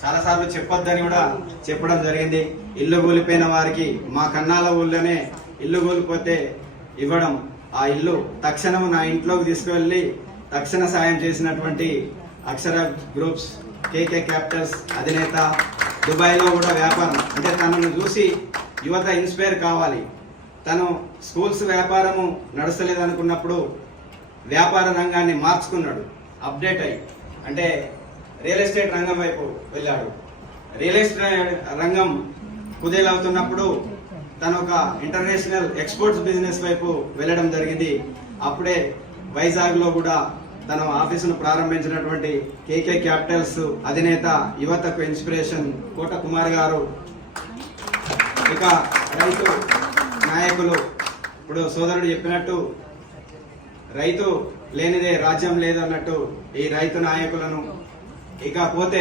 చాలా సార్లు చెప్పొద్దని కూడా చెప్పడం జరిగింది. ఇల్లు కూలిపోయిన వారికి మా కన్నాల ఊళ్ళోనే ఇల్లు కూలిపోతే ఇవ్వడం, ఆ ఇల్లు తక్షణం నా ఇంట్లోకి తీసుకువెళ్ళి తక్షణ సాయం చేసినటువంటి అక్షర గ్రూప్స్ కేకే క్యాపిటల్స్ అధినేత, దుబాయ్లో కూడా వ్యాపారం అంటే తనను చూసి యువత ఇన్స్పైర్ కావాలి. తను స్కూల్స్ వ్యాపారము నడుస్తలేదు అనుకున్నప్పుడు వ్యాపార రంగాన్ని మార్చుకున్నాడు, అప్డేట్ అయ్యి. అంటే రియల్ ఎస్టేట్ రంగం వైపు వెళ్ళాడు. రియల్ ఎస్టేట్ రంగం కుదేలవుతున్నప్పుడు తను ఒక ఇంటర్నేషనల్ ఎక్స్పోర్ట్స్ బిజినెస్ వైపు వెళ్ళడం జరిగింది. అప్పుడే వైజాగ్లో కూడా తన ఆఫీసును ప్రారంభించినటువంటి కేకే క్యాపిటల్స్ అధినేత, యువతకు ఇన్స్పిరేషన్ కోట కుమార్ గారు. ఇక రైతు నాయకులు, ఇప్పుడు సోదరుడు చెప్పినట్టు రైతు లేనిదే రాజ్యం లేదు అన్నట్టు ఈ రైతు నాయకులను, ఇకపోతే